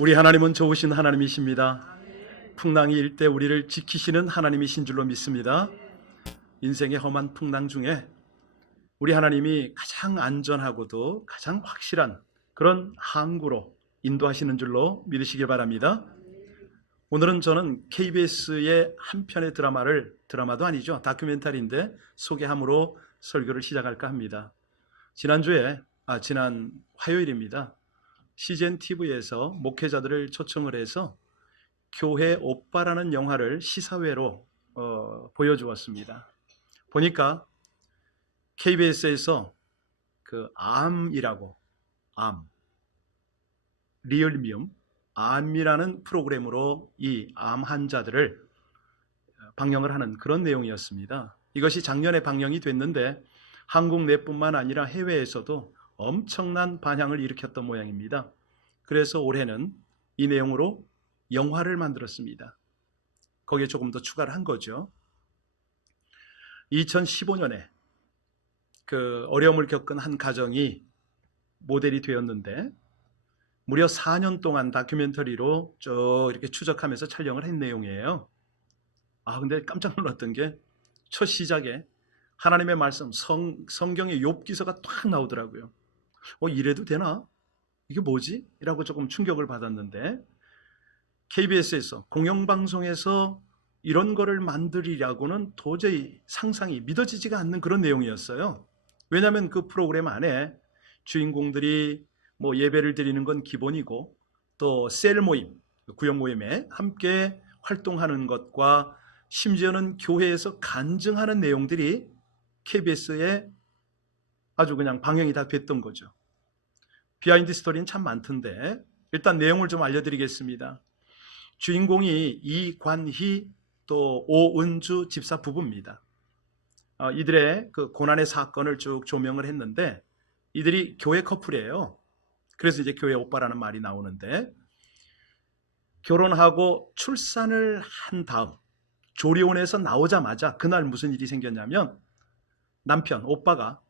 우리 하나님은 좋으신 하나님이십니다. 풍랑이 일 때 우리를 지키시는 하나님이신 줄로 믿습니다. 인생의 험한 풍랑 중에 우리 하나님이 가장 안전하고도 가장 확실한 그런 항구로 인도하시는 줄로 믿으시길 바랍니다. 오늘은 저는 KBS의 한 편의 드라마도 아니죠, 다큐멘터리인데 소개함으로 설교를 시작할까 합니다. 지난 화요일입니다. CGN TV에서 목회자들을 초청을 해서 교회 오빠라는 영화를 시사회로 보여주었습니다. 보니까 KBS에서 그 리얼미움 암이라는 프로그램으로 이 암 환자들을 방영을 하는 그런 내용이었습니다. 이것이 작년에 방영이 됐는데 한국 내뿐만 아니라 해외에서도 엄청난 반향을 일으켰던 모양입니다. 그래서 올해는 이 내용으로 영화를 만들었습니다. 거기에 조금 더 추가를 한 거죠. 2015년에 그 어려움을 겪은 한 가정이 모델이 되었는데 무려 4년 동안 다큐멘터리로 쭉 이렇게 추적하면서 촬영을 한 내용이에요. 근데 깜짝 놀랐던 게 첫 시작에 하나님의 말씀, 성경의 욥기서가 딱 나오더라고요. 이래도 되나? 이게 뭐지? 라고 조금 충격을 받았는데 KBS에서 공영방송에서 이런 거를 만들이라고는 도저히 상상이 믿어지지가 않는 그런 내용이었어요. 왜냐하면 그 프로그램 안에 주인공들이 예배를 드리는 건 기본이고 또 셀 모임, 구역 모임에 함께 활동하는 것과 심지어는 교회에서 간증하는 내용들이 KBS에 아주 그냥 방영이 다 됐던 거죠. 비하인드 스토리는 참 많던데 일단 내용을 좀 알려드리겠습니다. 주인공이 이관희 또 오은주 집사 부부입니다. 이들의 그 고난의 사건을 쭉 조명을 했는데 이들이 교회 커플이에요. 그래서 이제 교회 오빠라는 말이 나오는데 결혼하고 출산을 한 다음 조리원에서 나오자마자 그날 무슨 일이 생겼냐면 남편 오빠가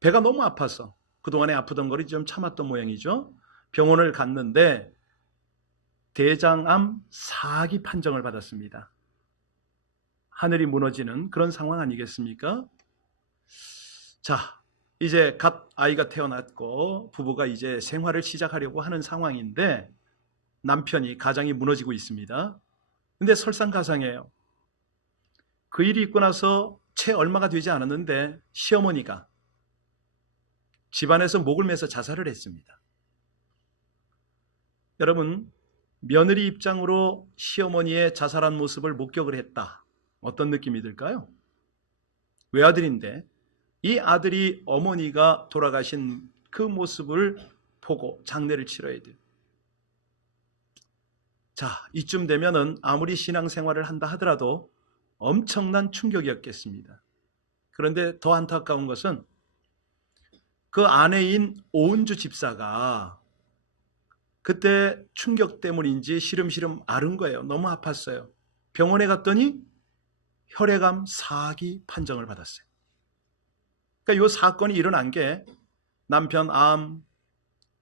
배가 너무 아파서 그동안에 아프던 거를 좀 참았던 모양이죠. 병원을 갔는데 대장암 4기 판정을 받았습니다. 하늘이 무너지는 그런 상황 아니겠습니까? 자, 이제 갓 아이가 태어났고 부부가 이제 생활을 시작하려고 하는 상황인데 남편이 가장이 무너지고 있습니다. 근데 설상가상이에요. 그 일이 있고 나서 채 얼마가 되지 않았는데 시어머니가 집안에서 목을 매서 자살을 했습니다. 여러분, 며느리 입장으로 시어머니의 자살한 모습을 목격을 했다. 어떤 느낌이 들까요? 외아들인데 이 아들이 어머니가 돌아가신 그 모습을 보고 장례를 치러야 돼요. 자, 이쯤 되면은 아무리 신앙생활을 한다 하더라도 엄청난 충격이었겠습니다. 그런데 더 안타까운 것은 그 아내인 오은주 집사가 그때 충격 때문인지 시름시름 앓은 거예요. 너무 아팠어요. 병원에 갔더니 혈액암 4기 판정을 받았어요. 그러니까 이 사건이 일어난 게 남편 암,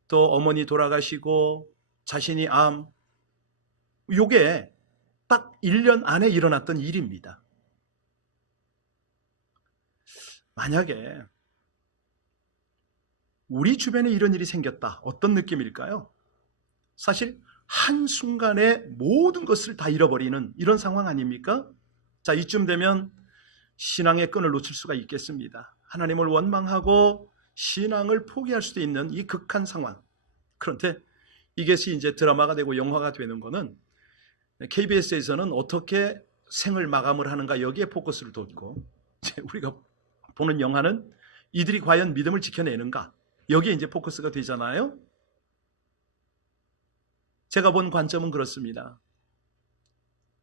또 어머니 돌아가시고 자신이 암, 이게 딱 1년 안에 일어났던 일입니다. 만약에 우리 주변에 이런 일이 생겼다. 어떤 느낌일까요? 사실 한순간에 모든 것을 다 잃어버리는 이런 상황 아닙니까? 자, 이쯤 되면 신앙의 끈을 놓칠 수가 있겠습니다. 하나님을 원망하고 신앙을 포기할 수도 있는 이 극한 상황. 그런데 이것이 이제 드라마가 되고 영화가 되는 거는 KBS에서는 어떻게 생을 마감을 하는가 여기에 포커스를 뒀고 이제 우리가 보는 영화는 이들이 과연 믿음을 지켜내는가 여기에 이제 포커스가 되잖아요. 제가 본 관점은 그렇습니다.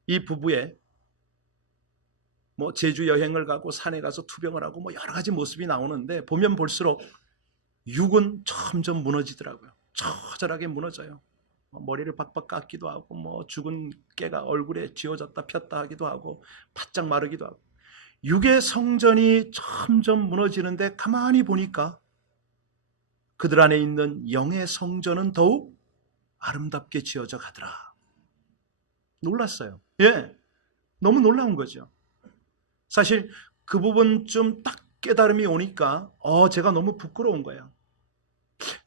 이 부부의 제주 여행을 가고 산에 가서 투병을 하고 여러 가지 모습이 나오는데 보면 볼수록 육은 점점 무너지더라고요. 처절하게 무너져요. 머리를 박박 깎기도 하고 죽은 깨가 얼굴에 쥐어졌다 폈다 하기도 하고 바짝 마르기도 하고 육의 성전이 점점 무너지는데 가만히 보니까 그들 안에 있는 영의 성전은 더욱 아름답게 지어져 가더라. 놀랐어요. 예, 너무 놀라운 거죠. 사실 그 부분 좀 딱 깨달음이 오니까 제가 너무 부끄러운 거예요.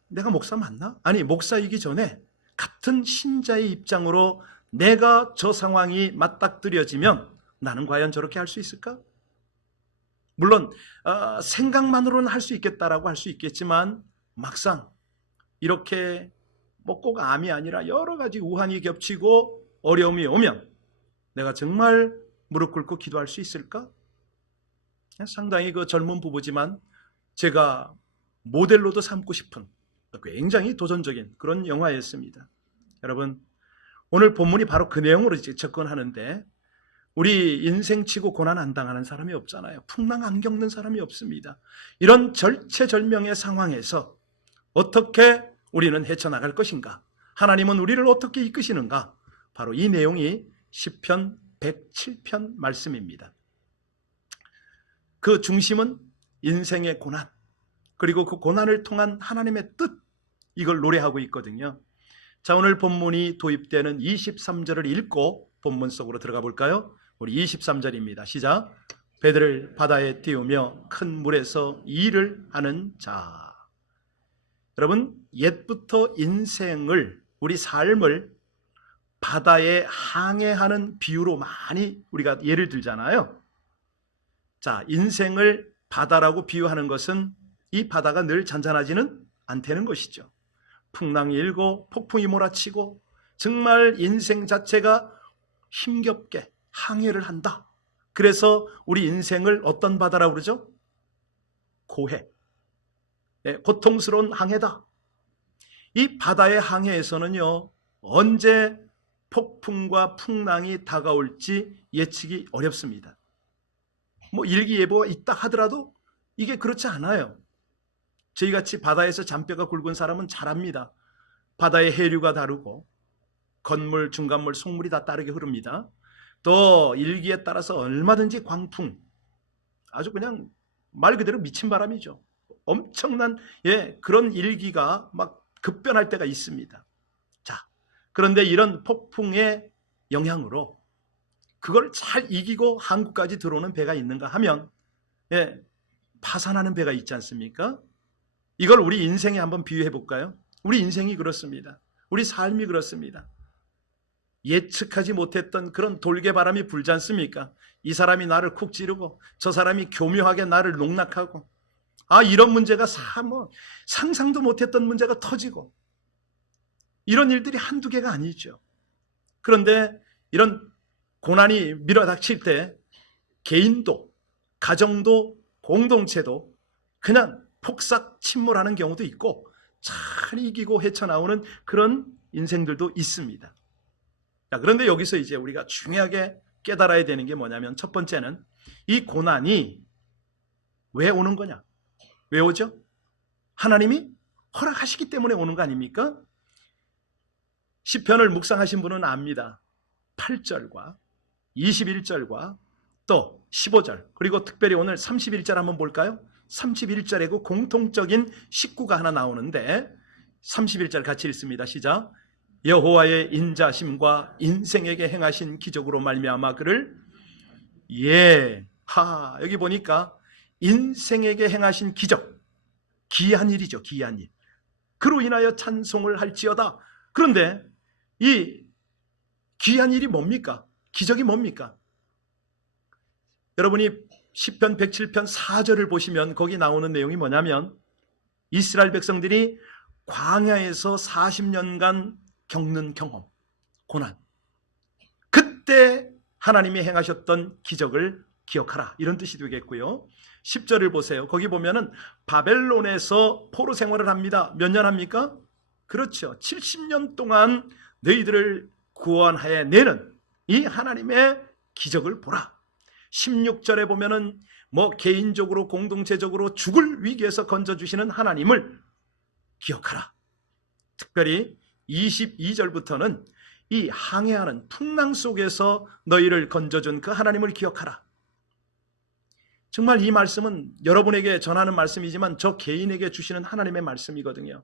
내가 목사 맞나? 아니, 목사이기 전에 같은 신자의 입장으로 내가 저 상황이 맞닥뜨려지면 나는 과연 저렇게 할 수 있을까? 물론 생각만으로는 할 수 있겠다라고 할 수 있겠지만 막상 이렇게 뭐 꼭 암이 아니라 여러 가지 우환이 겹치고 어려움이 오면 내가 정말 무릎 꿇고 기도할 수 있을까? 상당히 그 젊은 부부지만 제가 모델로도 삼고 싶은 굉장히 도전적인 그런 영화였습니다. 여러분, 오늘 본문이 바로 그 내용으로 이제 접근하는데 우리 인생치고 고난 안 당하는 사람이 없잖아요. 풍랑 안 겪는 사람이 없습니다. 이런 절체절명의 상황에서 어떻게 우리는 헤쳐나갈 것인가? 하나님은 우리를 어떻게 이끄시는가? 바로 이 내용이 시편 107편 말씀입니다. 그 중심은 인생의 고난, 그리고 그 고난을 통한 하나님의 뜻, 이걸 노래하고 있거든요. 자, 오늘 본문이 도입되는 23절을 읽고 본문 속으로 들어가 볼까요? 우리 23절입니다. 시작. 배들을 바다에 띄우며 큰 물에서 일을 하는 자. 여러분, 옛부터 인생을, 우리 삶을 바다에 항해하는 비유로 많이 우리가 예를 들잖아요. 자, 인생을 바다라고 비유하는 것은 이 바다가 늘 잔잔하지는 않다는 것이죠. 풍랑이 일고 폭풍이 몰아치고 정말 인생 자체가 힘겹게 항해를 한다. 그래서 우리 인생을 어떤 바다라고 그러죠? 고해, 고통스러운 항해다. 이 바다의 항해에서는요, 언제 폭풍과 풍랑이 다가올지 예측이 어렵습니다. 뭐 일기예보가 있다 하더라도 이게 그렇지 않아요. 저희같이 바다에서 잔뼈가 굵은 사람은 잘 압니다. 바다의 해류가 다르고 건물, 중간물, 속물이 다 다르게 흐릅니다. 또 일기에 따라서 얼마든지 광풍, 아주 그냥 말 그대로 미친 바람이죠. 엄청난 그런 일기가 막 급변할 때가 있습니다. 자, 그런데 이런 폭풍의 영향으로 그걸 잘 이기고 한국까지 들어오는 배가 있는가 하면 파산하는 배가 있지 않습니까? 이걸 우리 인생에 한번 비유해 볼까요? 우리 인생이 그렇습니다. 우리 삶이 그렇습니다. 예측하지 못했던 그런 돌개바람이 불지 않습니까? 이 사람이 나를 쿡 찌르고 저 사람이 교묘하게 나를 농락하고 이런 문제가 상상도 못했던 문제가 터지고 이런 일들이 한두 개가 아니죠. 그런데 이런 고난이 밀어닥칠 때 개인도, 가정도, 공동체도 그냥 폭삭 침몰하는 경우도 있고 잘 이기고 헤쳐나오는 그런 인생들도 있습니다. 자, 그런데 여기서 이제 우리가 중요하게 깨달아야 되는 게 뭐냐면 첫 번째는 이 고난이 왜 오는 거냐? 왜 오죠? 하나님이 허락하시기 때문에 오는 거 아닙니까? 시편을 묵상하신 분은 압니다. 8절과 21절과 또 15절, 그리고 특별히 오늘 31절 한번 볼까요? 31절에 그 공통적인 식구가 하나 나오는데 31절 같이 읽습니다. 시작. 여호와의 인자심과 인생에게 행하신 기적으로 말미암아 그를 여기 보니까 인생에게 행하신 기적, 기이한 일이죠. 기이한 일. 그로 인하여 찬송을 할지어다. 그런데 이 기이한 일이 뭡니까? 기적이 뭡니까? 여러분이 시편 107편 4절을 보시면 거기 나오는 내용이 뭐냐면 이스라엘 백성들이 광야에서 40년간 겪는 경험, 고난, 그때 하나님이 행하셨던 기적을 기억하라, 이런 뜻이 되겠고요. 10절을 보세요. 거기 보면은 바벨론에서 포로 생활을 합니다. 몇 년 합니까? 그렇죠. 70년 동안 너희들을 구원하여 내는 이 하나님의 기적을 보라. 16절에 보면은 개인적으로 공동체적으로 죽을 위기에서 건져주시는 하나님을 기억하라. 특별히 22절부터는 이 항해하는 풍랑 속에서 너희를 건져준 그 하나님을 기억하라. 정말 이 말씀은 여러분에게 전하는 말씀이지만 저 개인에게 주시는 하나님의 말씀이거든요.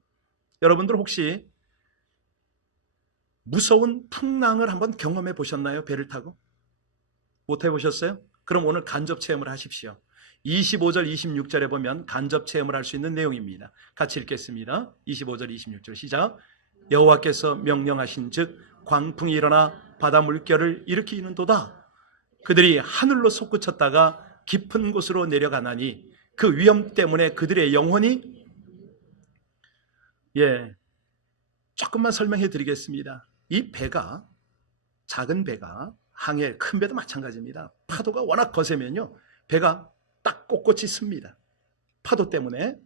여러분들 혹시 무서운 풍랑을 한번 경험해 보셨나요? 배를 타고? 못 해보셨어요? 그럼 오늘 간접 체험을 하십시오. 25절, 26절에 보면 간접 체험을 할 수 있는 내용입니다. 같이 읽겠습니다. 25절, 26절 시작. 여호와께서 명령하신 즉 광풍이 일어나 바다 물결을 일으키는도다. 그들이 하늘로 솟구쳤다가 깊은 곳으로 내려가나니 그 위험 때문에 그들의 영혼이 조금만 설명해 드리겠습니다. 이 배가, 작은 배가 항해, 큰 배도 마찬가지입니다. 파도가 워낙 거세면요 배가 딱 꼿꼿이 씁니다. 파도 때문에.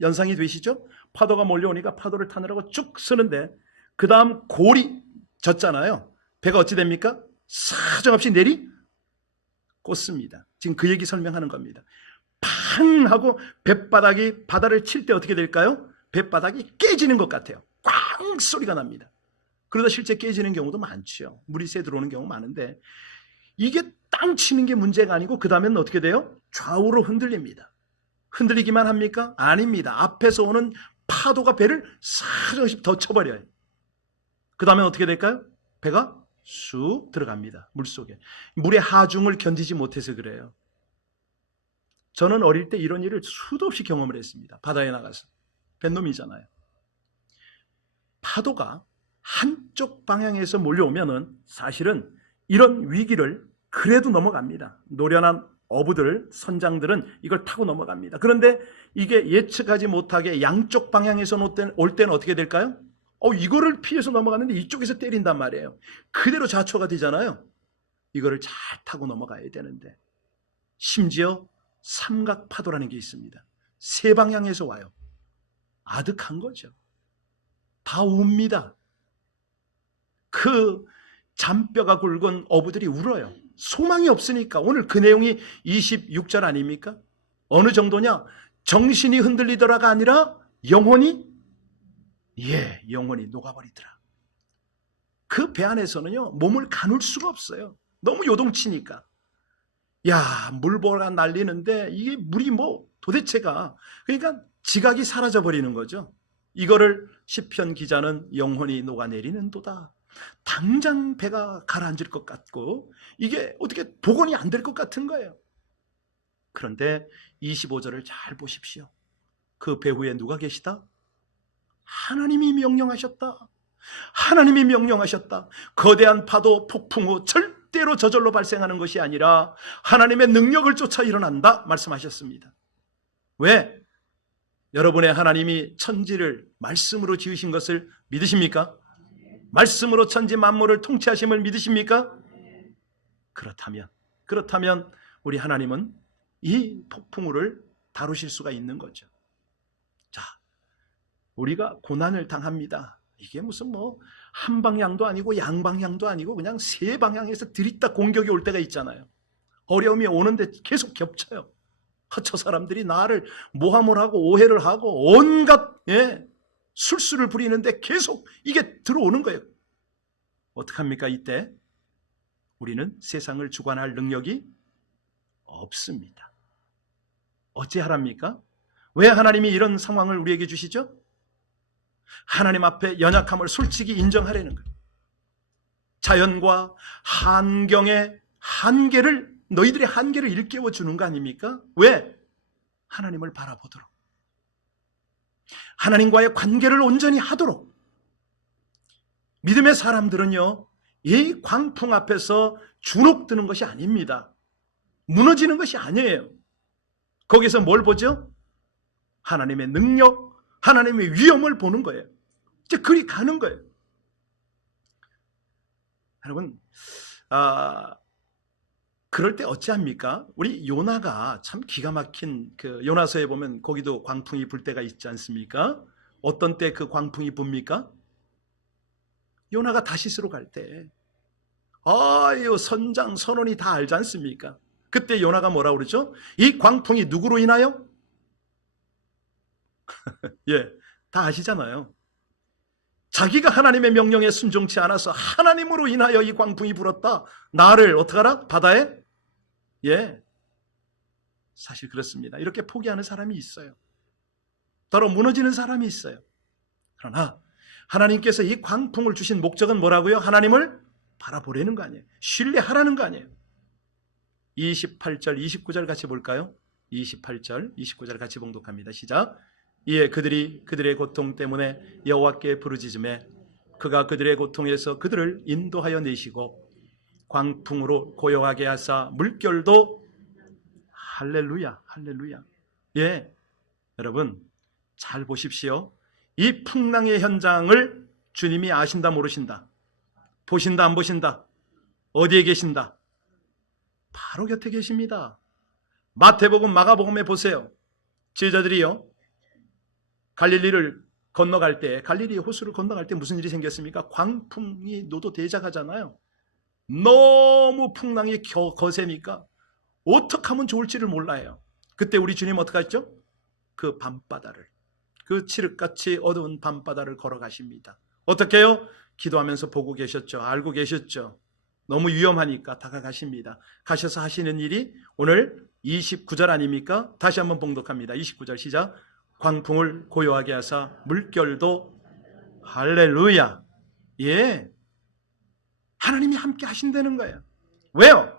연상이 되시죠? 파도가 몰려오니까 파도를 타느라고 쭉 서는데 그 다음 골이 졌잖아요. 배가 어찌 됩니까? 사정없이 내리 꽂습니다. 지금 그 얘기 설명하는 겁니다. 팡 하고 뱃바닥이 바다를 칠 때 어떻게 될까요? 뱃바닥이 깨지는 것 같아요. 꽝 소리가 납니다. 그러다 실제 깨지는 경우도 많죠. 물이 새 들어오는 경우 많은데 이게 땅 치는 게 문제가 아니고 그 다음에는 어떻게 돼요? 좌우로 흔들립니다. 흔들리기만 합니까? 아닙니다. 앞에서 오는 파도가 배를 사정없이 더 쳐버려요. 그 다음에 어떻게 될까요? 배가 쑥 들어갑니다. 물속에. 물의 하중을 견디지 못해서 그래요. 저는 어릴 때 이런 일을 수도 없이 경험을 했습니다. 바다에 나가서. 뱃놈이잖아요. 파도가 한쪽 방향에서 몰려오면은 사실은 이런 위기를 그래도 넘어갑니다. 노련한 어부들, 선장들은 이걸 타고 넘어갑니다. 그런데 이게 예측하지 못하게 양쪽 방향에서 올 때는 어떻게 될까요? 이거를 피해서 넘어갔는데 이쪽에서 때린단 말이에요. 그대로 자초가 되잖아요. 이거를 잘 타고 넘어가야 되는데 심지어 삼각파도라는 게 있습니다. 세 방향에서 와요. 아득한 거죠. 다 웁니다. 그 잔뼈가 굵은 어부들이 울어요. 소망이 없으니까. 오늘 그 내용이 26절 아닙니까? 어느 정도냐? 정신이 흔들리더라가 아니라 영혼이 녹아버리더라. 그 배 안에서는요 몸을 가눌 수가 없어요. 너무 요동치니까. 물보가 날리는데 이게 물이 도대체가, 그러니까 지각이 사라져버리는 거죠. 이거를 시편 기자는 영혼이 녹아내리는도다. 당장 배가 가라앉을 것 같고 이게 어떻게 복원이 안 될 것 같은 거예요. 그런데 25절을 잘 보십시오. 그 배 후에 누가 계시다? 하나님이 명령하셨다. 하나님이 명령하셨다. 거대한 파도, 폭풍 후 절대로 저절로 발생하는 것이 아니라 하나님의 능력을 쫓아 일어난다 말씀하셨습니다. 왜? 여러분의 하나님이 천지를 말씀으로 지으신 것을 믿으십니까? 말씀으로 천지 만물을 통치하심을 믿으십니까? 그렇다면 우리 하나님은 이 폭풍우를 다루실 수가 있는 거죠. 자, 우리가 고난을 당합니다. 이게 무슨 한 방향도 아니고 양방향도 아니고 그냥 세 방향에서 들이다 공격이 올 때가 있잖아요. 어려움이 오는데 계속 겹쳐요. 저 사람들이 나를 모함을 하고 오해를 하고 온갖 술수를 부리는데 계속 이게 들어오는 거예요. 어떡합니까? 이때 우리는 세상을 주관할 능력이 없습니다. 어찌하랍니까? 왜 하나님이 이런 상황을 우리에게 주시죠? 하나님 앞에 연약함을 솔직히 인정하려는 거예요. 자연과 환경의 한계를, 너희들의 한계를 일깨워 주는 거 아닙니까? 왜? 하나님을 바라보도록, 하나님과의 관계를 온전히 하도록. 믿음의 사람들은요 이 광풍 앞에서 주눅드는 것이 아닙니다. 무너지는 것이 아니에요. 거기서 뭘 보죠? 하나님의 능력, 하나님의 위엄을 보는 거예요. 이제 그리 가는 거예요. 여러분, 그럴 때 어찌합니까? 우리 요나가 참 기가 막힌, 그 요나서에 보면 거기도 광풍이 불 때가 있지 않습니까? 어떤 때 그 광풍이 붑니까? 요나가 다시스로 갈 때, 선장 선원이 다 알지 않습니까? 그때 요나가 뭐라 그러죠? 이 광풍이 누구로 인하여? 다 아시잖아요. 자기가 하나님의 명령에 순종치 않아서 하나님으로 인하여 이 광풍이 불었다. 나를 어떡하라? 바다에? 사실 그렇습니다. 이렇게 포기하는 사람이 있어요. 더러 무너지는 사람이 있어요. 그러나 하나님께서 이 광풍을 주신 목적은 뭐라고요? 하나님을 바라보려는 거 아니에요. 신뢰하라는 거 아니에요. 28절, 29절 같이 볼까요? 28절, 29절 같이 봉독합니다. 시작. 이에 그들이 그들의 고통 때문에 여호와께 부르짖음에 그가 그들의 고통에서 그들을 인도하여 내시고 광풍으로 고요하게 하사 물결도 할렐루야, 할렐루야. 예, 여러분 잘 보십시오. 이 풍랑의 현장을 주님이 아신다 모르신다? 보신다 안 보신다? 어디에 계신다? 바로 곁에 계십니다. 마태복음, 마가복음에 보세요. 제자들이요, 갈릴리를 건너갈 때, 갈릴리 호수를 건너갈 때 무슨 일이 생겼습니까? 광풍이 노도대작하잖아요. 너무 풍랑이 거세니까 어떻게 하면 좋을지를 몰라요. 그때 우리 주님 어떻게 하셨죠? 그 밤바다를, 그 칠흑같이 어두운 밤바다를 걸어가십니다. 어떻게 해요? 기도하면서 보고 계셨죠. 알고 계셨죠. 너무 위험하니까 다가가십니다. 가셔서 하시는 일이 오늘 29절 아닙니까? 다시 한번 봉독합니다. 29절 시작. 광풍을 고요하게 하사 물결도 할렐루야. 예, 하나님이 함께 하신다는 거예요. 왜요?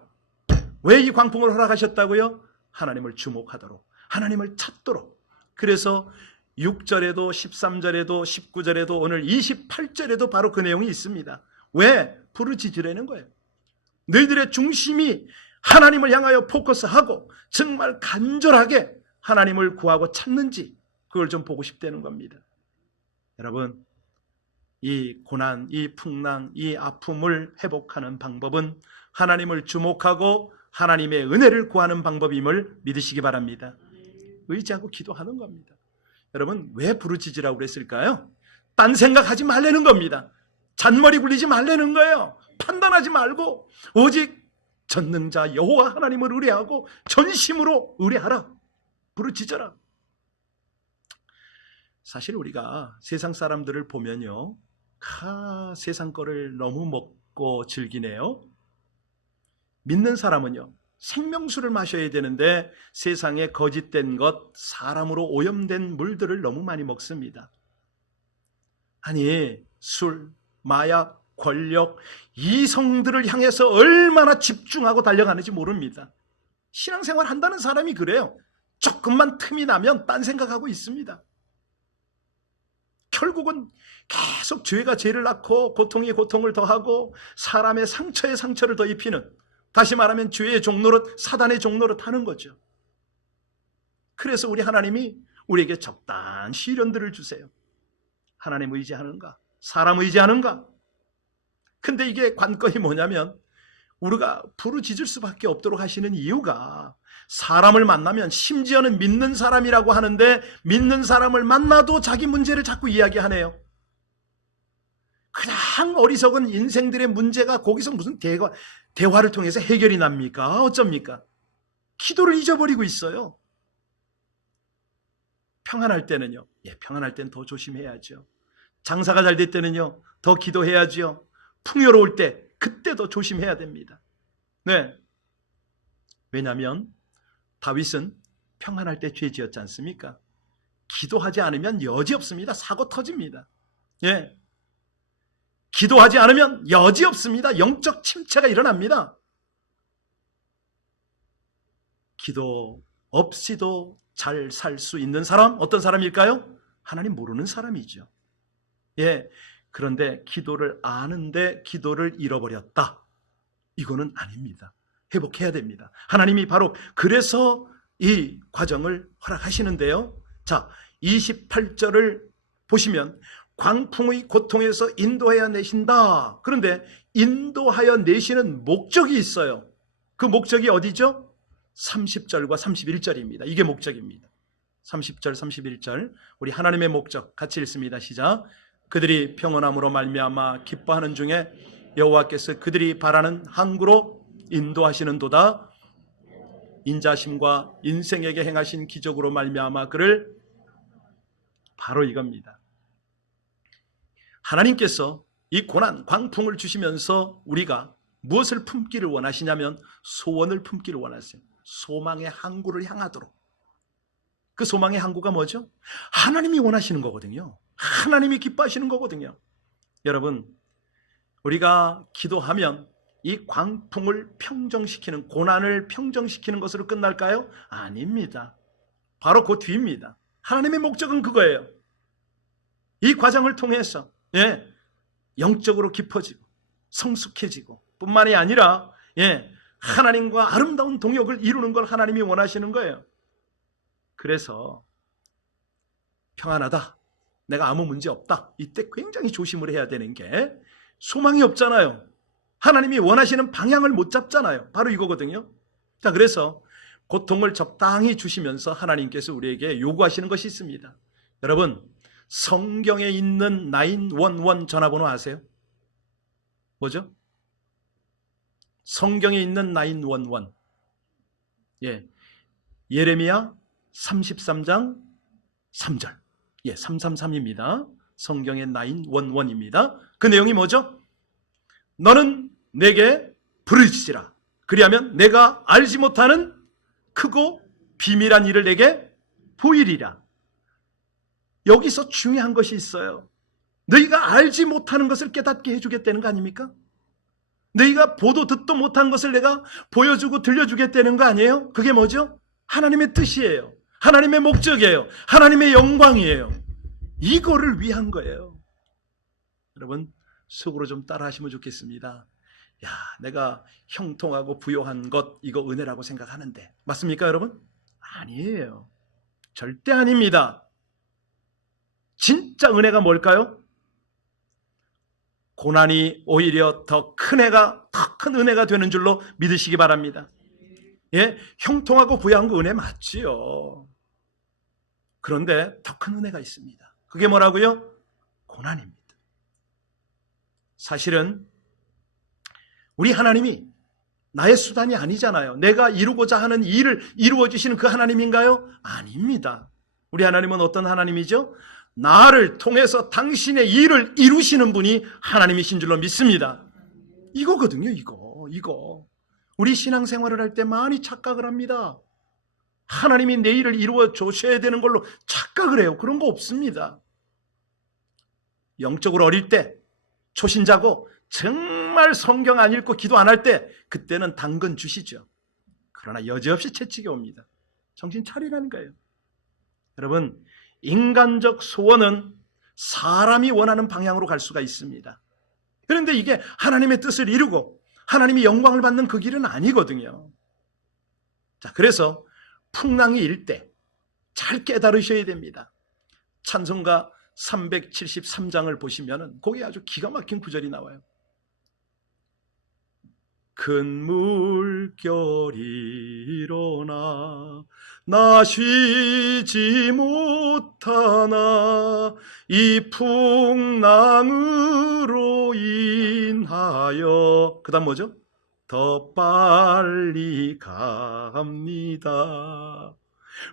왜 이 광풍을 허락하셨다고요? 하나님을 주목하도록, 하나님을 찾도록. 그래서 6절에도 13절에도 19절에도 오늘 28절에도 바로 그 내용이 있습니다. 왜? 부르짖으라는 거예요. 너희들의 중심이 하나님을 향하여 포커스하고 정말 간절하게 하나님을 구하고 찾는지 그걸 좀 보고 싶다는 겁니다. 여러분, 이 고난, 이 풍랑, 이 아픔을 회복하는 방법은 하나님을 주목하고 하나님의 은혜를 구하는 방법임을 믿으시기 바랍니다. 의지하고 기도하는 겁니다. 여러분, 왜 부르짖으라고 그랬을까요? 딴 생각하지 말라는 겁니다. 잔머리 굴리지 말라는 거예요. 판단하지 말고 오직 전능자 여호와 하나님을 의뢰하고 전심으로 의뢰하라. 부르짖어라. 사실 우리가 세상 사람들을 보면요, 세상 거를 너무 먹고 즐기네요. 믿는 사람은요, 생명수를 마셔야 되는데 세상에 거짓된 것, 사람으로 오염된 물들을 너무 많이 먹습니다. 아니, 술, 마약, 권력, 이성들을 향해서 얼마나 집중하고 달려가는지 모릅니다. 신앙생활 한다는 사람이 그래요. 조금만 틈이 나면 딴 생각하고 있습니다. 결국은 계속 죄가 죄를 낳고 고통이 고통을 더하고 사람의 상처에 상처를 더 입히는, 다시 말하면 죄의 종노릇, 사단의 종노릇 하는 거죠. 그래서 우리 하나님이 우리에게 적당한 시련들을 주세요. 하나님 의지하는가? 사람 의지하는가? 근데 이게 관건이 뭐냐면 우리가 부르짖을 수밖에 없도록 하시는 이유가, 사람을 만나면, 심지어는 믿는 사람이라고 하는데 믿는 사람을 만나도 자기 문제를 자꾸 이야기하네요. 그냥 어리석은 인생들의 문제가 거기서 무슨 대화를 통해서 해결이 납니까? 어쩝니까? 기도를 잊어버리고 있어요. 평안할 때는요, 평안할 때는 더 조심해야죠. 장사가 잘 될 때는요, 더 기도해야죠. 풍요로울 때, 그때 더 조심해야 됩니다. 네. 왜냐하면 다윗은 평안할 때 죄 지었지 않습니까? 기도하지 않으면 여지없습니다. 사고 터집니다. 예. 기도하지 않으면 여지없습니다. 영적 침체가 일어납니다. 기도 없이도 잘 살 수 있는 사람, 어떤 사람일까요? 하나님 모르는 사람이죠. 예. 그런데 기도를 아는데 기도를 잃어버렸다. 이거는 아닙니다. 회복해야 됩니다. 하나님이 바로 그래서 이 과정을 허락하시는데요. 자, 28절을 보시면 광풍의 고통에서 인도하여 내신다. 그런데 인도하여 내시는 목적이 있어요. 그 목적이 어디죠? 30절과 31절입니다. 이게 목적입니다. 30절, 31절 우리 하나님의 목적 같이 읽습니다. 시작. 그들이 평온함으로 말미암아 기뻐하는 중에 여호와께서 그들이 바라는 항구로 인도하시는도다. 인자심과 인생에게 행하신 기적으로 말미암아 그를, 바로 이겁니다. 하나님께서 이 고난, 광풍을 주시면서 우리가 무엇을 품기를 원하시냐면 소원을 품기를 원하세요. 소망의 항구를 향하도록. 그 소망의 항구가 뭐죠? 하나님이 원하시는 거거든요. 하나님이 기뻐하시는 거거든요. 여러분, 우리가 기도하면 이 광풍을 평정시키는, 고난을 평정시키는 것으로 끝날까요? 아닙니다. 바로 그 뒤입니다. 하나님의 목적은 그거예요. 이 과정을 통해서 영적으로 깊어지고 성숙해지고 뿐만이 아니라 하나님과 아름다운 동역을 이루는 걸 하나님이 원하시는 거예요. 그래서 평안하다, 내가 아무 문제 없다, 이때 굉장히 조심을 해야 되는 게, 소망이 없잖아요. 하나님이 원하시는 방향을 못 잡잖아요. 바로 이거거든요. 자, 그래서 고통을 적당히 주시면서 하나님께서 우리에게 요구하시는 것이 있습니다. 여러분, 성경에 있는 911 전화번호 아세요? 뭐죠? 성경에 있는 911. 예레미야 33장 3절. 333입니다. 성경의 911입니다. 그 내용이 뭐죠? 너는 내게 부르짖으라. 그리하면 내가 알지 못하는 크고 비밀한 일을 내게 보이리라. 여기서 중요한 것이 있어요. 너희가 알지 못하는 것을 깨닫게 해주겠다는 거 아닙니까? 너희가 보도 듣도 못한 것을 내가 보여주고 들려주겠다는 거 아니에요? 그게 뭐죠? 하나님의 뜻이에요. 하나님의 목적이에요. 하나님의 영광이에요. 이거를 위한 거예요. 여러분, 속으로 좀 따라 하시면 좋겠습니다. 야, 내가 형통하고 부요한 것, 이거 은혜라고 생각하는데 맞습니까, 여러분? 아니에요. 절대 아닙니다. 진짜 은혜가 뭘까요? 고난이 오히려 더 큰 은혜가 되는 줄로 믿으시기 바랍니다. 형통하고 부유한 거 은혜 맞지요. 그런데 더 큰 은혜가 있습니다. 그게 뭐라고요? 고난입니다. 사실은 우리 하나님이 나의 수단이 아니잖아요. 내가 이루고자 하는 일을 이루어 주시는 그 하나님인가요? 아닙니다. 우리 하나님은 어떤 하나님이죠? 나를 통해서 당신의 일을 이루시는 분이 하나님이신 줄로 믿습니다. 이거거든요. 이거. 우리 신앙생활을 할 때 많이 착각을 합니다. 하나님이 내 일을 이루어 주셔야 되는 걸로 착각을 해요. 그런 거 없습니다. 영적으로 어릴 때, 초신자고 정말 성경 안 읽고 기도 안 할 때, 그때는 당근 주시죠. 그러나 여지없이 채찍이 옵니다. 정신 차리라는 거예요. 여러분, 인간적 소원은 사람이 원하는 방향으로 갈 수가 있습니다. 그런데 이게 하나님의 뜻을 이루고 하나님이 영광을 받는 그 길은 아니거든요. 자, 그래서 풍랑이 일 때 잘 깨달으셔야 됩니다. 찬송가 373장을 보시면 거기에 아주 기가 막힌 구절이 나와요. 큰 물결이 일어나 나 쉬지 못하나 이 풍랑으로 인하여, 그 다음 뭐죠? 더 빨리 갑니다.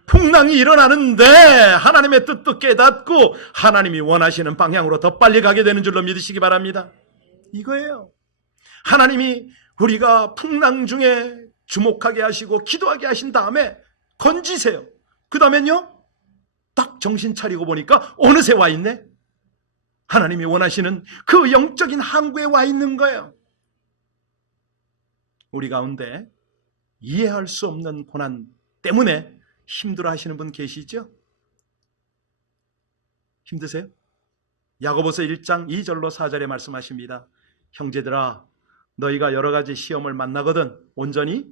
풍랑이 일어나는데 하나님의 뜻도 깨닫고 하나님이 원하시는 방향으로 더 빨리 가게 되는 줄로 믿으시기 바랍니다. 이거예요. 하나님이 우리가 풍랑 중에 주목하게 하시고 기도하게 하신 다음에 건지세요. 그 다음엔요, 딱 정신 차리고 보니까 어느새 와 있네. 하나님이 원하시는 그 영적인 항구에 와 있는 거예요. 우리 가운데 이해할 수 없는 고난 때문에 힘들어 하시는 분 계시죠? 힘드세요? 야고보서 1장 2절로 4절에 말씀하십니다. 형제들아, 너희가 여러 가지 시험을 만나거든 온전히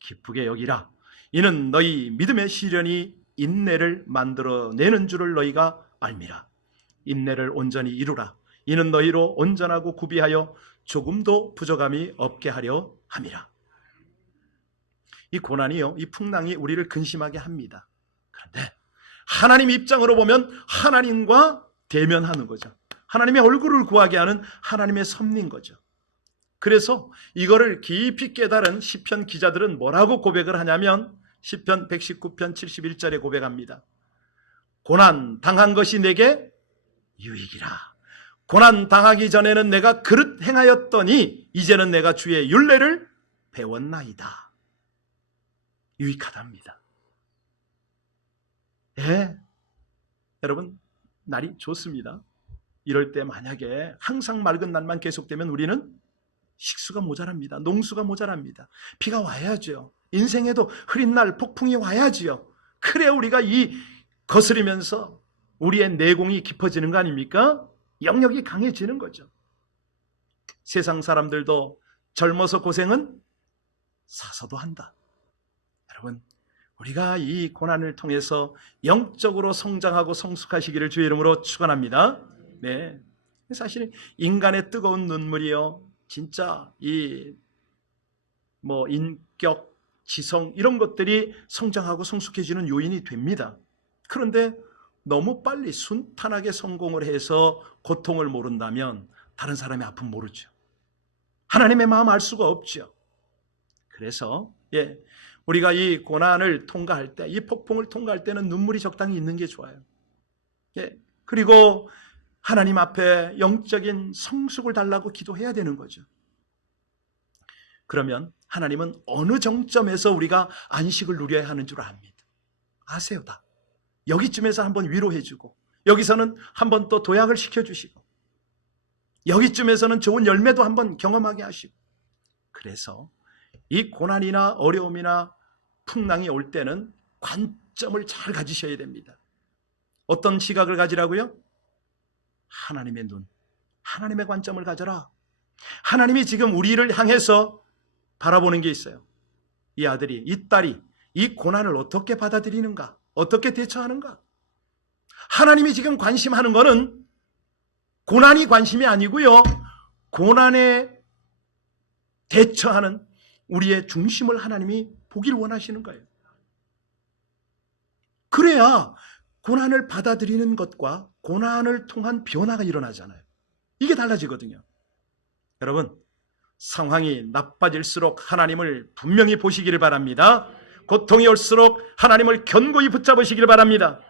기쁘게 여기라. 이는 너희 믿음의 시련이 인내를 만들어내는 줄을 너희가 알미라. 인내를 온전히 이루라. 이는 너희로 온전하고 구비하여 조금도 부족함이 없게 하려 함이라. 이 고난이요, 이 풍랑이 우리를 근심하게 합니다. 그런데 하나님 입장으로 보면 하나님과 대면하는 거죠. 하나님의 얼굴을 구하게 하는 하나님의 섭리인 거죠. 그래서 이거를 깊이 깨달은 시편 기자들은 뭐라고 고백을 하냐면 시편 119편 71절에 고백합니다. 고난 당한 것이 내게 유익이라. 고난 당하기 전에는 내가 그릇 행하였더니 이제는 내가 주의 율례를 배웠나이다. 유익하답니다. 여러분, 날이 좋습니다. 이럴 때 만약에 항상 맑은 날만 계속되면 우리는 식수가 모자랍니다. 농수가 모자랍니다. 비가 와야죠. 인생에도 흐린 날 폭풍이 와야지요. 그래야 우리가 이 거스르면서 우리의 내공이 깊어지는 거 아닙니까? 영역이 강해지는 거죠. 세상 사람들도 젊어서 고생은 사서도 한다. 여러분, 우리가 이 고난을 통해서 영적으로 성장하고 성숙하시기를 주의 이름으로 축원합니다. 네, 사실 인간의 뜨거운 눈물이요, 진짜 이 인격, 지성 이런 것들이 성장하고 성숙해지는 요인이 됩니다. 그런데 너무 빨리 순탄하게 성공을 해서 고통을 모른다면 다른 사람의 아픔 모르죠. 하나님의 마음 알 수가 없죠. 그래서 우리가 이 고난을 통과할 때, 이 폭풍을 통과할 때는 눈물이 적당히 있는 게 좋아요. 그리고 하나님 앞에 영적인 성숙을 달라고 기도해야 되는 거죠. 그러면 하나님은 어느 정점에서 우리가 안식을 누려야 하는 줄 압니다. 아세요, 다. 여기쯤에서 한번 위로해주고, 여기서는 한번 또 도약을 시켜주시고, 여기쯤에서는 좋은 열매도 한번 경험하게 하시고. 그래서 이 고난이나 어려움이나 풍랑이 올 때는 관점을 잘 가지셔야 됩니다. 어떤 시각을 가지라고요? 하나님의 눈, 하나님의 관점을 가져라. 하나님이 지금 우리를 향해서 바라보는 게 있어요. 이 아들이, 이 딸이 이 고난을 어떻게 받아들이는가, 어떻게 대처하는가. 하나님이 지금 관심하는 거는 고난이 관심이 아니고요, 고난에 대처하는 우리의 중심을 하나님이 보기를 원하시는 거예요. 그래야 고난을 받아들이는 것과 고난을 통한 변화가 일어나잖아요. 이게 달라지거든요. 여러분, 상황이 나빠질수록 하나님을 분명히 보시기를 바랍니다. 고통이 올수록 하나님을 견고히 붙잡으시기를 바랍니다.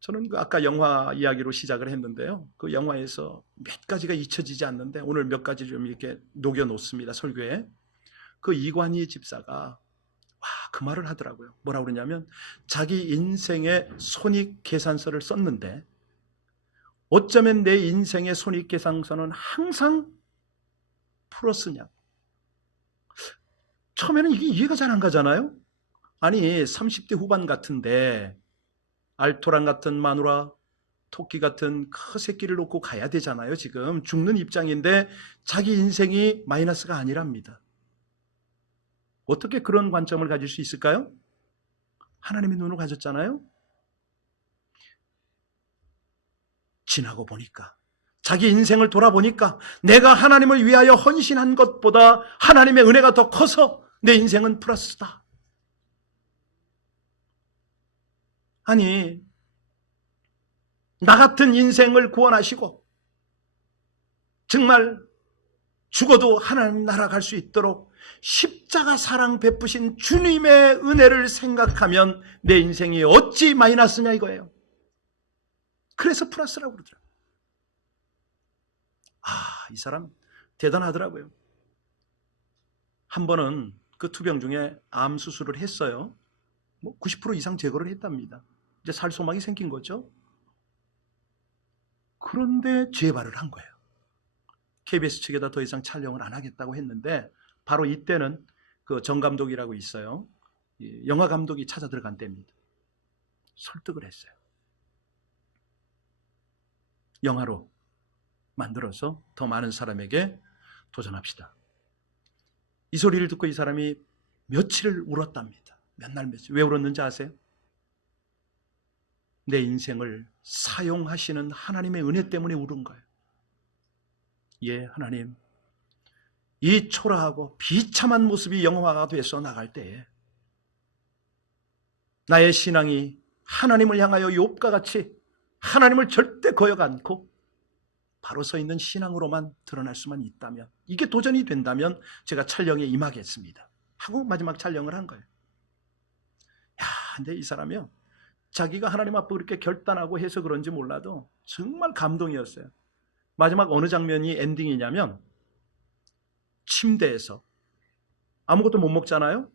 저는 아까 영화 이야기로 시작을 했는데요, 그 영화에서 몇 가지가 잊혀지지 않는데 오늘 몇 가지 좀 이렇게 녹여놓습니다, 설교에. 그 이관희 집사가 그 말을 하더라고요. 뭐라고 그러냐면, 자기 인생의 손익계산서를 썼는데 어쩌면 내 인생의 손익계산서는 항상 플러스냐. 처음에는 이게 이해가 잘 안 가잖아요. 아니 30대 후반 같은데 알토란 같은 마누라, 토끼 같은 그 새끼를 놓고 가야 되잖아요. 지금 죽는 입장인데 자기 인생이 마이너스가 아니랍니다. 어떻게 그런 관점을 가질 수 있을까요? 하나님의 눈을 가졌잖아요. 지나고 보니까, 자기 인생을 돌아보니까 내가 하나님을 위하여 헌신한 것보다 하나님의 은혜가 더 커서 내 인생은 플러스다. 아니, 나 같은 인생을 구원하시고 정말 죽어도 하나님 나라 갈 수 있도록 십자가 사랑 베푸신 주님의 은혜를 생각하면 내 인생이 어찌 마이너스냐 이거예요. 그래서 플러스라고 그러더라고요. 이 사람 대단하더라고요. 한 번은 그 투병 중에 암 수술을 했어요. 90% 이상 제거를 했답니다. 이제 살 소망이 생긴 거죠. 그런데 재발을 한 거예요. KBS 측에다 더 이상 촬영을 안 하겠다고 했는데, 바로 이때는 그 정 감독이라고 있어요. 영화 감독이 찾아 들어간 때입니다. 설득을 했어요. 영화로 만들어서 더 많은 사람에게 도전합시다. 이 소리를 듣고 이 사람이 며칠을 울었답니다. 몇 날 며칠. 왜 울었는지 아세요? 내 인생을 사용하시는 하나님의 은혜 때문에 울은 거예요. 하나님, 이 초라하고 비참한 모습이 영화가 돼서 나갈 때에 나의 신앙이 하나님을 향하여 욥과 같이 하나님을 절대 거역 않고 바로 서 있는 신앙으로만 드러날 수만 있다면, 이게 도전이 된다면 제가 촬영에 임하겠습니다 하고 마지막 촬영을 한 거예요. 근데 이 사람이요, 자기가 하나님 앞에 그렇게 결단하고 해서 그런지 몰라도 정말 감동이었어요. 마지막 어느 장면이 엔딩이냐면, 침대에서 아무것도 못 먹잖아요.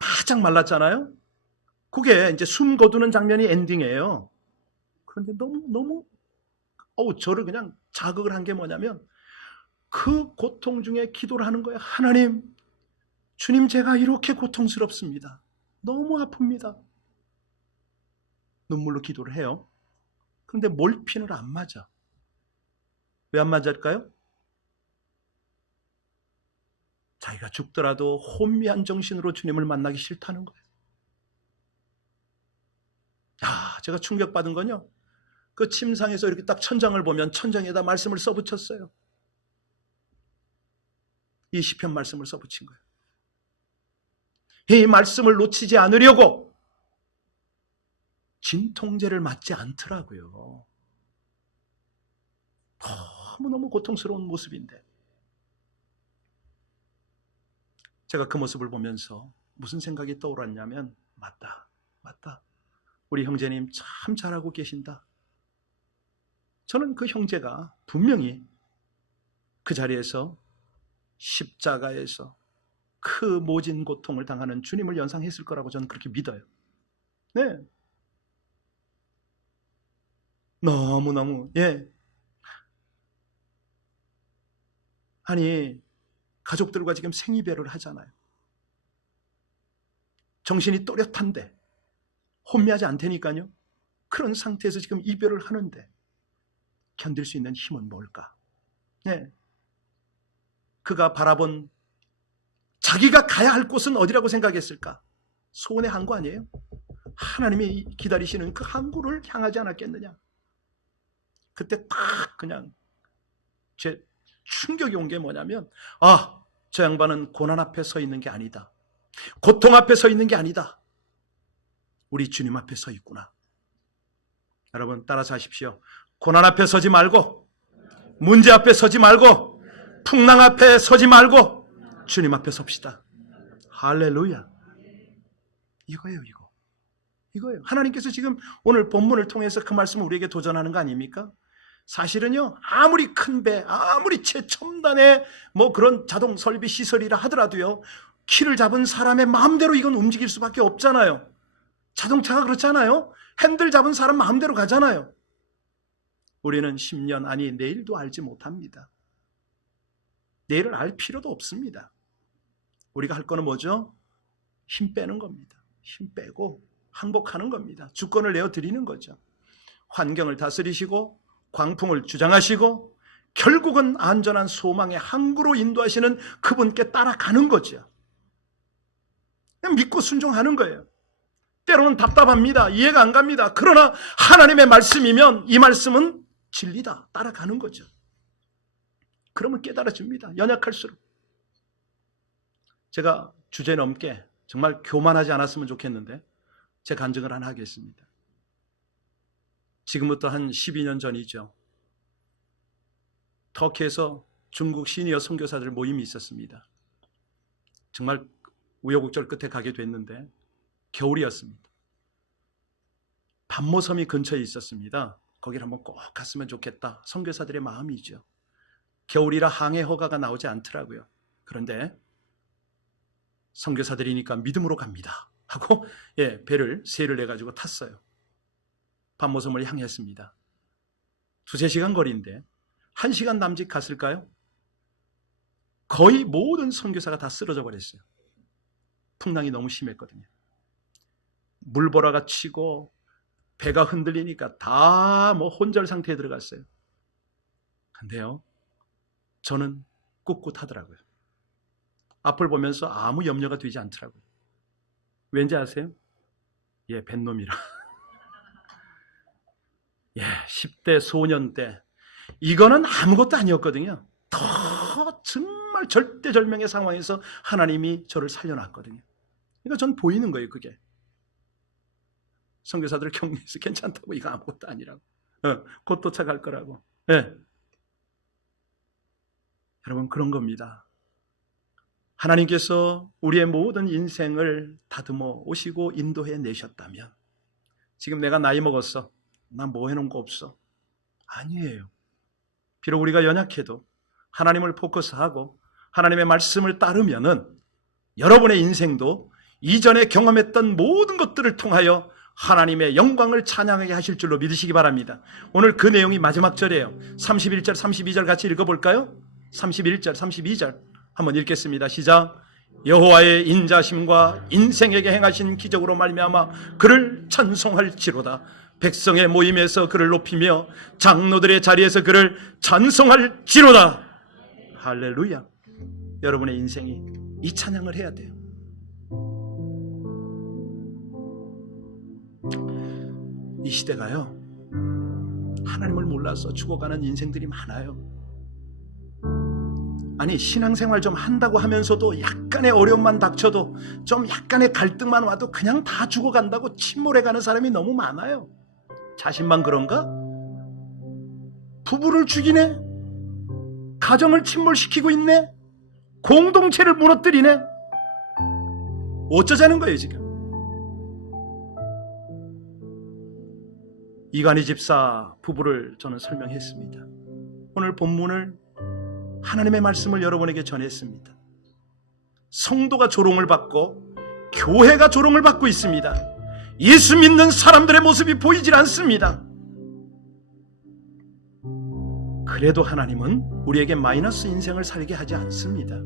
바짝 말랐잖아요. 그게 이제 숨 거두는 장면이 엔딩이에요. 그런데 너무 저를 그냥 자극을 한 게 뭐냐면 그 고통 중에 기도를 하는 거예요. 하나님, 주님, 제가 이렇게 고통스럽습니다. 너무 아픕니다. 눈물로 기도를 해요. 그런데 몰핀을 안 맞아. 왜 안 맞을까요? 자기가 죽더라도 혼미한 정신으로 주님을 만나기 싫다는 거예요. 제가 충격받은 건요, 그 침상에서 이렇게 딱 천장을 보면 천장에다 말씀을 써붙였어요. 이 시편 말씀을 써붙인 거예요. 이 말씀을 놓치지 않으려고 진통제를 맞지 않더라고요. 너무너무 고통스러운 모습인데 제가 그 모습을 보면서 무슨 생각이 떠올랐냐면 맞다. 우리 형제님 참 잘하고 계신다. 저는 그 형제가 분명히 그 자리에서 십자가에서 그 모진 고통을 당하는 주님을 연상했을 거라고 저는 그렇게 믿어요. 네. 너무너무 아니, 가족들과 지금 생이별을 하잖아요. 정신이 또렷한데 혼미하지 않다니까요. 그런 상태에서 지금 이별을 하는데 견딜 수 있는 힘은 뭘까? 네. 그가 바라본 자기가 가야 할 곳은 어디라고 생각했을까? 소원의 항구 아니에요? 하나님이 기다리시는 그 항구를 향하지 않았겠느냐? 그때 딱 그냥 제 충격이 온 게 뭐냐면 저 양반은 고난 앞에 서 있는 게 아니다. 고통 앞에 서 있는 게 아니다. 우리 주님 앞에 서 있구나. 여러분 따라서 하십시오. 고난 앞에 서지 말고, 문제 앞에 서지 말고, 풍랑 앞에 서지 말고 주님 앞에 섭시다. 할렐루야. 이거예요. 하나님께서 지금 오늘 본문을 통해서 그 말씀을 우리에게 도전하는 거 아닙니까? 사실은요, 아무리 큰 배, 아무리 최첨단의 그런 자동 설비 시설이라 하더라도요, 키를 잡은 사람의 마음대로 이건 움직일 수밖에 없잖아요. 자동차가 그렇잖아요. 핸들 잡은 사람 마음대로 가잖아요. 우리는 10년, 아니 내일도 알지 못합니다. 내일을 알 필요도 없습니다. 우리가 할 거는 뭐죠? 힘 빼는 겁니다. 힘 빼고 항복하는 겁니다. 주권을 내어드리는 거죠. 환경을 다스리시고 광풍을 주장하시고 결국은 안전한 소망의 항구로 인도하시는 그분께 따라가는 거죠. 그냥 믿고 순종하는 거예요. 때로는 답답합니다. 이해가 안 갑니다. 그러나 하나님의 말씀이면 이 말씀은 진리다. 따라가는 거죠. 그러면 깨달아집니다. 연약할수록. 제가 주제 넘게 정말 교만하지 않았으면 좋겠는데 제 간증을 하나 하겠습니다. 지금부터 한 12년 전이죠. 터키에서 중국 시니어 선교사들 모임이 있었습니다. 정말 우여곡절 끝에 가게 됐는데 겨울이었습니다. 반모섬이 근처에 있었습니다. 거기를 한번 꼭 갔으면 좋겠다. 선교사들의 마음이죠. 겨울이라 항해 허가가 나오지 않더라고요. 그런데 선교사들이니까 믿음으로 갑니다 하고 배를 세를 내가지고 탔어요. 반모섬을 향했습니다. 2-3시간 거리인데 1시간 남짓 갔을까요? 거의 모든 선교사가 다 쓰러져 버렸어요. 풍랑이 너무 심했거든요. 물보라가 치고 배가 흔들리니까 다 혼절 상태에 들어갔어요. 근데요, 저는 꿋꿋하더라고요. 앞을 보면서 아무 염려가 되지 않더라고요. 왠지 아세요? 뱃놈이라. 10대 소년 때 이거는 아무것도 아니었거든요. 더 정말 절대절명의 상황에서 하나님이 저를 살려놨거든요. 그러니까 전 보이는 거예요. 그게 선교사들 격려해서 괜찮다고, 이거 아무것도 아니라고, 곧 도착할 거라고. 여러분, 그런 겁니다. 하나님께서 우리의 모든 인생을 다듬어 오시고 인도해 내셨다면, 지금 내가 나이 먹었어, 나 뭐 해놓은 거 없어, 아니에요. 비록 우리가 연약해도 하나님을 포커스하고 하나님의 말씀을 따르면은 여러분의 인생도 이전에 경험했던 모든 것들을 통하여 하나님의 영광을 찬양하게 하실 줄로 믿으시기 바랍니다. 오늘 그 내용이 마지막 절이에요. 31절 32절 같이 읽어볼까요? 31절 32절 한번 읽겠습니다. 시작. 여호와의 인자심과 인생에게 행하신 기적으로 말미암아 그를 찬송할지로다. 백성의 모임에서 그를 높이며 장로들의 자리에서 그를 찬송할지로다. 할렐루야. 여러분의 인생이 이 찬양을 해야 돼요. 이 시대가요, 하나님을 몰라서 죽어가는 인생들이 많아요. 아니, 신앙생활 좀 한다고 하면서도 약간의 어려움만 닥쳐도, 좀 약간의 갈등만 와도 그냥 다 죽어간다고 침몰해가는 사람이 너무 많아요. 자신만 그런가? 부부를 죽이네? 가정을 침몰시키고 있네? 공동체를 무너뜨리네? 어쩌자는 거예요 지금? 이간희 집사 부부를 저는 설명했습니다. 오늘 본문을, 하나님의 말씀을 여러분에게 전했습니다. 성도가 조롱을 받고 교회가 조롱을 받고 있습니다. 예수 믿는 사람들의 모습이 보이질 않습니다. 그래도 하나님은 우리에게 마이너스 인생을 살게 하지 않습니다.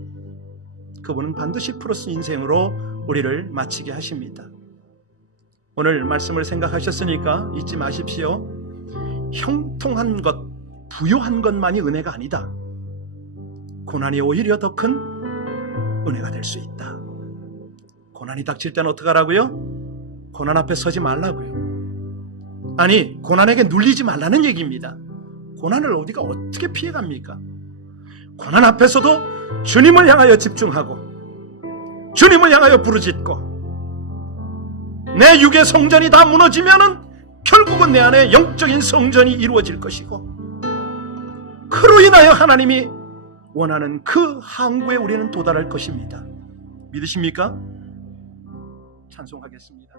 그분은 반드시 플러스 인생으로 우리를 마치게 하십니다. 오늘 말씀을 생각하셨으니까 잊지 마십시오. 형통한 것, 부유한 것만이 은혜가 아니다. 고난이 오히려 더 큰 은혜가 될 수 있다. 고난이 닥칠 때는 어떻게 하라고요? 고난 앞에 서지 말라고요. 아니, 고난에게 눌리지 말라는 얘기입니다. 고난을 우리가 어떻게 피해갑니까? 고난 앞에서도 주님을 향하여 집중하고 주님을 향하여 부르짖고, 내 육의 성전이 다 무너지면은 결국은 내 안에 영적인 성전이 이루어질 것이고, 그로 인하여 하나님이 원하는 그 항구에 우리는 도달할 것입니다. 믿으십니까? 찬송하겠습니다.